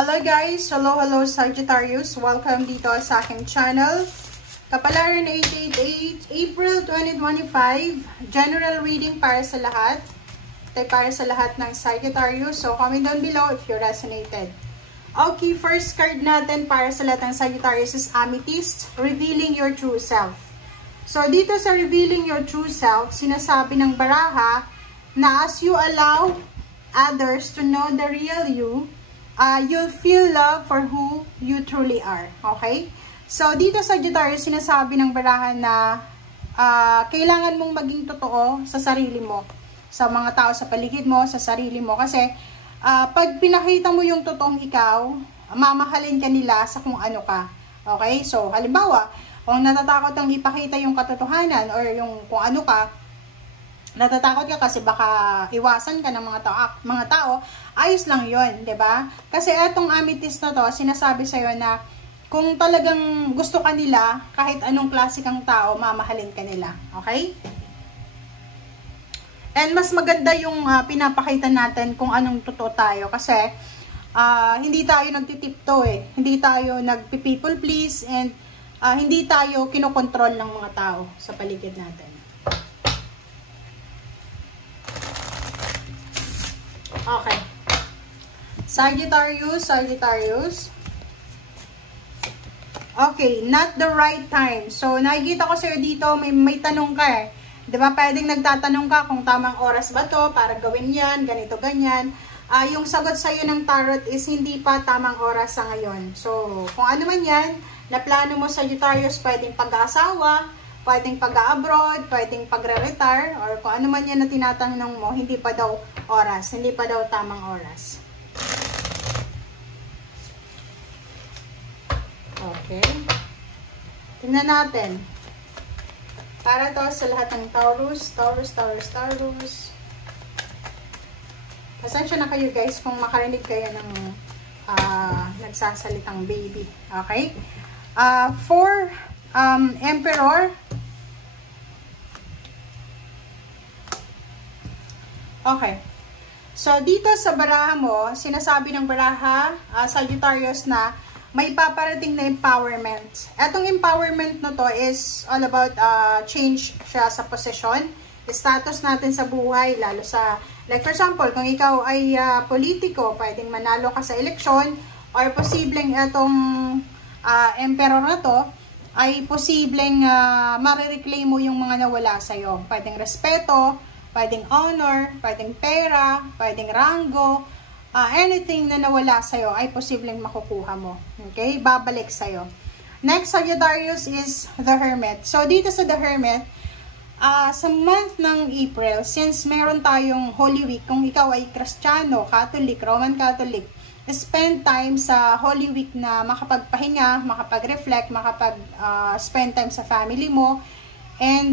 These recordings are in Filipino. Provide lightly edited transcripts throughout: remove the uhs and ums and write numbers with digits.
Hello guys! Hello Sagittarius! Welcome dito sa aking channel. Kapalaran 888 April 2025. General reading para sa lahat. Ito para sa lahat ng Sagittarius. So comment down below if you resonated. Okay, first card natin para sa lahat ng Sagittarius is Amethyst, Revealing Your True Self. So dito sa Revealing Your True Self, sinasabi ng baraha na as you allow others to know the real you, you'll feel love for who you truly are. Okay? So, dito sa Sagittarius, sinasabi ng barahan na kailangan mong maging totoo sa sarili mo. Sa mga tao sa paligid mo, sa sarili mo. Kasi, pag pinakita mo yung totoong ikaw, mamahalin ka nila sa kung ano ka. Okay? So, halimbawa, kung natatakot kang ipakita yung katotohanan or yung kung ano ka, natatakot ka kasi baka iwasan ka ng mga tao, ayos lang yun, 'di ba? Kasi etong amethyst na to, sinasabi sa iyo na kung talagang gusto ka nila, kahit anong klase kang tao, mamahalin ka nila. Okay? And mas maganda yung pinapakita natin kung anong totoo tayo kasi hindi tayo nagtitipto eh. Hindi tayo nagpi-people please and hindi tayo kinokontrol ng mga tao sa paligid natin. Okay. Sagittarius. Okay, not the right time. So, nakikita ko sa'yo dito, may tanong ka eh. Diba, pwedeng nagtatanong ka kung tamang oras ba to para gawin yan, ganito, ganyan. Yung sagot sa'yo ng tarot is hindi pa tamang oras sa ngayon. So, kung ano man yan, na plano mo Sagittarius, pwedeng pag-aasawa, pwedeng pag-abroad, pwedeng pagre-retire, or kung ano man yan na tinatanong mo, hindi pa daw oras, hindi pa daw tamang oras. Okay. Tingnan natin. Para to sa lahat ng Taurus. Pasensya na kayo guys kung makarinig kayo ng nagsasalitang baby. Okay? For Emperor. Okay. So, dito sa baraha mo, sinasabi ng baraha, Sagittarius, na may paparating na empowerment. Etong empowerment na to is all about change siya sa posisyon, status natin sa buhay, lalo sa, like for example, kung ikaw ay politiko, pwedeng manalo ka sa eleksyon, or posibleng etong emperor na to, ay posibleng marireclaim mo yung mga nawala sa'yo. Pwedeng respeto, pwedeng honor, pwedeng pera, pwedeng ranggo, anything na nawala sa'yo ay posibleng makukuha mo. Okay? Babalik sa'yo. Next, Sagittarius is the Hermit. So, dito sa the Hermit, sa month ng April, since meron tayong Holy Week, kung ikaw ay Kristiyano, Catholic, Roman Catholic, spend time sa Holy Week na makapagpahinga, makapag-reflect, makapag-spend time sa family mo. And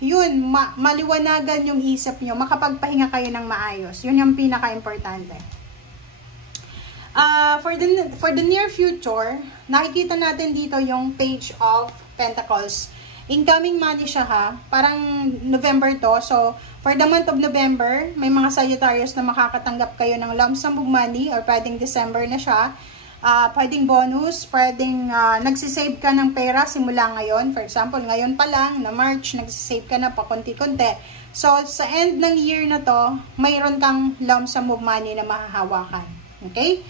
yun, maliwanagan yung isip nyo, makapagpahinga kayo ng maayos. Yun yung pinaka-importante. For the near future, nakikita natin dito yung Page of Pentacles. Incoming money siya ha, parang November to. So, for the month of November, may mga Sagittarius na makakatanggap kayo ng lump sum of money or pwedeng December na siya. Pwedeng bonus, pwedeng nagsisave ka ng pera simula ngayon. For example, ngayon pa lang, na March, nagsisave ka na pa konti-konti. So, sa end ng year na to, mayroon kang lump sum of money na mahahawakan. Okay?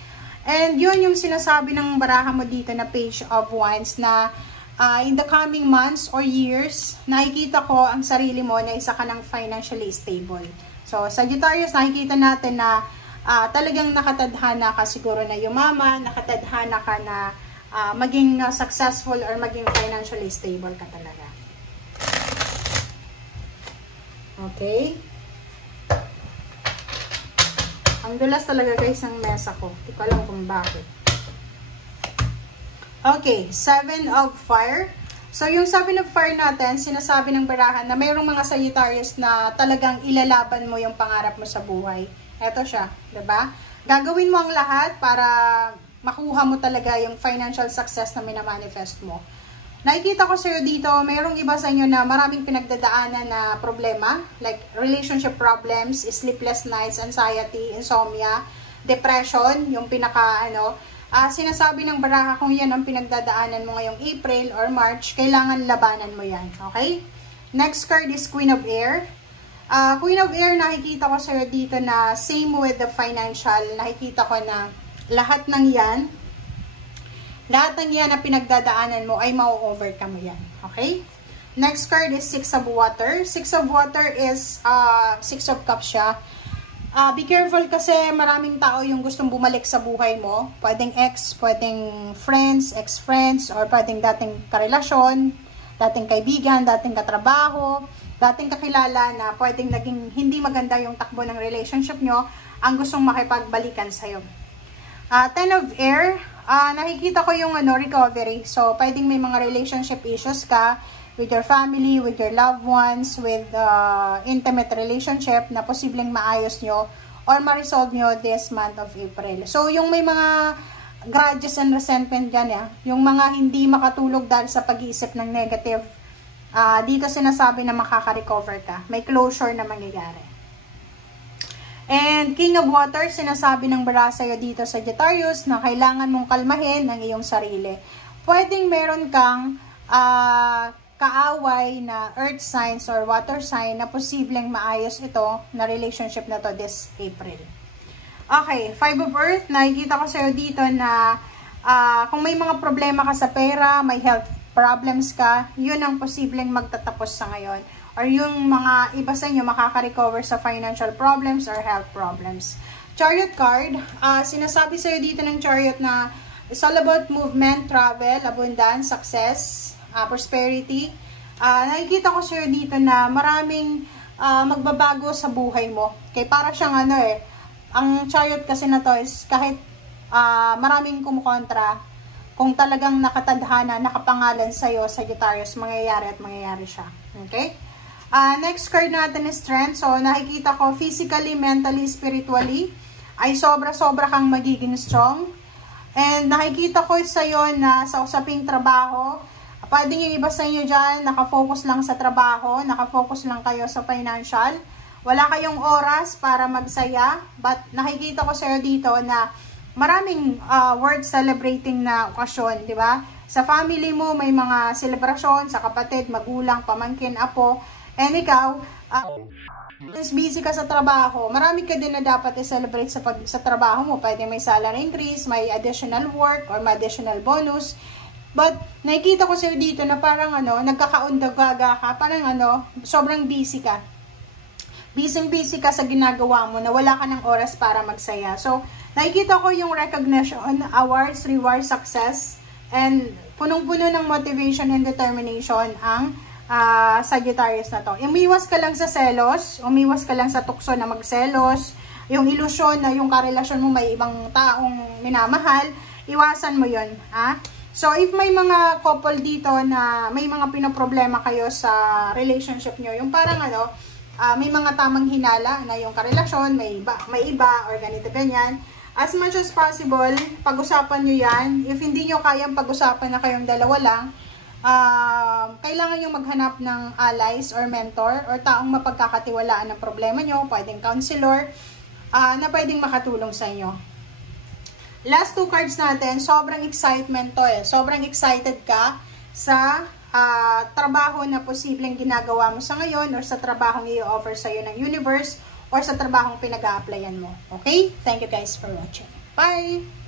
And yun yung sinasabi ng baraha mo dito na Page of Wands na in the coming months or years, nakikita ko ang sarili mo na isa ka ng financially stable. So, Sagittarius, nakikita natin na talagang nakatadhana ka siguro na yumaman, nakatadhana ka na maging successful or maging financially stable ka talaga. Okay? Ang dulas talaga guys ng mesa ko. Hindi ko alam kung bakit. Okay, Seven of Fire. So, yung Seven of Fire natin, sinasabi ng barahan na mayroong mga Sagittarius na talagang ilalaban mo yung pangarap mo sa buhay. Eto siya, diba? Gagawin mo ang lahat para makuha mo talaga yung financial success na minamanifest mo. Nakikita ko sa'yo dito, mayroong iba sa inyo na maraming pinagdadaanan na problema, like relationship problems, sleepless nights, anxiety, insomnia. depression, yung pinaka sinasabi ng baraha kung yan ang pinagdadaanan mo ngayong April or March, kailangan labanan mo yan. Okay? Next card is Queen of Air. Queen of Air, nakikita ko sa'yo dito na same with the financial. Nakikita ko na lahat ng yan na pinagdadaanan mo ay ma-overcome mo yan. Okay? Next card is Six of Water. Six of Water is Six of Cups siya. Be careful kasi maraming tao yung gustong bumalik sa buhay mo. Pwedeng ex, pwedeng friends, ex-friends, or pwedeng dating karelasyon, dating kaibigan, dating katrabaho, dating kakilala na pwedeng naging hindi maganda yung takbo ng relationship nyo, ang gustong makipagbalikan sa'yo. Ten of Air, nakikita ko yung recovery. So, pwedeng may mga relationship issues ka with your family, with your loved ones, with intimate relationship na posibleng maayos nyo or ma-resolve nyo this month of April. So, yung may mga grudges and resentment dyan, yung mga hindi makatulog dahil sa pag-iisip ng negative, dito sinasabi na makaka-recover ka. May closure na mangyayari. And King of Water, sinasabi ng bara sa'yo dito sa Sagittarius na kailangan mong kalmahin ang iyong sarili. Pwedeng meron kang kaaway na earth signs or water sign na posibleng maayos ito na relationship na to this April. Okay, Five of Earth, nakikita ko sa'yo dito na kung may mga problema ka sa pera, may health problems ka, yun ang posibleng magtatapos sa ngayon. Or yung mga iba sa inyo makaka-recover sa financial problems or health problems. Chariot card, sinasabi sa'yo dito ng Chariot na it's all about movement, travel, abundance, success, prosperity. Nakikita ko sa'yo dito na maraming magbabago sa buhay mo. Kaya para siyang ang Chariot kasi na to is kahit maraming kumukontra, kung talagang nakatadhana, nakapangalan sa'yo, Sagittarius, mangyayari siya. Okay? Next card natin is Strength. So, nakikita ko physically, mentally, spiritually, ay sobra-sobra kang magiging strong. And nakikita ko sa'yo na sa usaping trabaho, pwedeng yung iba sa inyo dyan, nakafocus lang sa trabaho, nakafocus lang kayo sa financial. Wala kayong oras para magsaya, but nakikita ko sa'yo dito na maraming words celebrating na okasyon, di ba? Sa family mo, may mga selebrasyon, sa kapatid, magulang, pamangkin, apo. And ikaw, since busy ka sa trabaho, marami ka din na dapat i-celebrate sa trabaho mo. Pwede may salary increase, may additional work, or may additional bonus. But, nakikita ko sa'yo dito na parang nagkakaundag-gaga ka, parang sobrang busy ka. Busy ka sa ginagawa mo na wala ka ng oras para magsaya. So, nakikita ko yung recognition, awards, rewards, success, and punong-puno ng motivation and determination ang Sagittarius na to. Umiwas ka lang sa selos, umiwas ka lang sa tukso na magselos, yung ilusyon na yung karelasyon mo may ibang taong minamahal, iwasan mo yun. So, if may mga couple dito na may mga pinoproblema kayo sa relationship nyo, yung parang may mga tamang hinala na yung karelasyon, may iba, or ganito ganyan, as much as possible, pag-usapan nyo yan. If hindi nyo kayang pag-usapan na kayong dalawa lang, kailangan nyo maghanap ng allies or mentor or taong mapagkakatiwalaan ng problema nyo, pwedeng counselor, na pwedeng makatulong sa inyo. Last two cards natin, sobrang excitement to Sobrang excited ka sa trabaho na posibleng ginagawa mo sa ngayon or sa trabahong i-offer sa'yo ng universe or sa trabahong pinag-a-applyan mo. Okay? Thank you guys for watching. Bye!